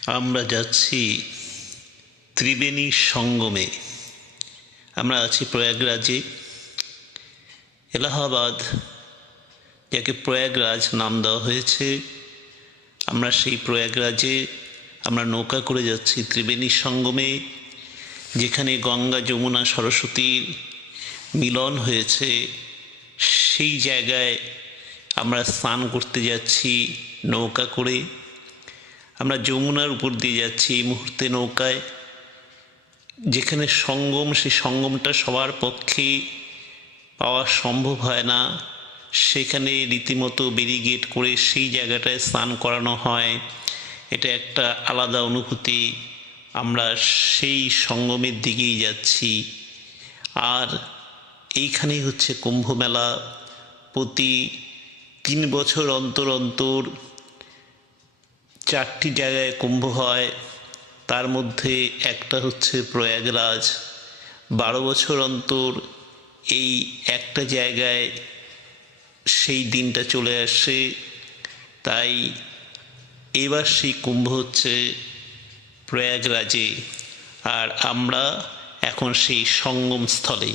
আমরা যাচ্ছি ত্রিবেণী সঙ্গমে। আমরা আছি প্রয়াগরাজে। এলাহাবাদ, যাকে প্রয়াগরাজ নাম দেওয়া হয়েছে, আমরা সেই প্রয়াগরাজে আমরা নৌকা করে যাচ্ছি ত্রিবেণী সঙ্গমে, যেখানে গঙ্গা যমুনা সরস্বতীর মিলন হয়েছে। সেই জায়গায় আমরা স্নান করতে যাচ্ছি নৌকা করে। আমরা যমুনার উপর দিয়ে যাচ্ছি এই মুহূর্তে নৌকায়। যেখানে সঙ্গম, সেই সঙ্গমটা সবার পক্ষে পাওয়া সম্ভব হয় না। সেখানে রীতিমতো ব্যারিকেড করে সেই জায়গাটায় স্নান করানো হয়। এটা একটা আলাদা অনুভূতি। আমরা সেই সঙ্গমের দিকেই যাচ্ছি। আর এইখানেই হচ্ছে কুম্ভ মেলা। প্রতি 3 বছর অন্তর অন্তর 4টি জায়গায় কুম্ভ হয়। তার মধ্যে একটা হচ্ছে প্রয়াগরাজ। 12 বছর অন্তর এই একটা জায়গায় সেই দিনটা চলে আসে। তাই এবার সেই কুম্ভ হচ্ছে প্রয়াগরাজে, আর আমরা এখন সেই সঙ্গম স্থলে।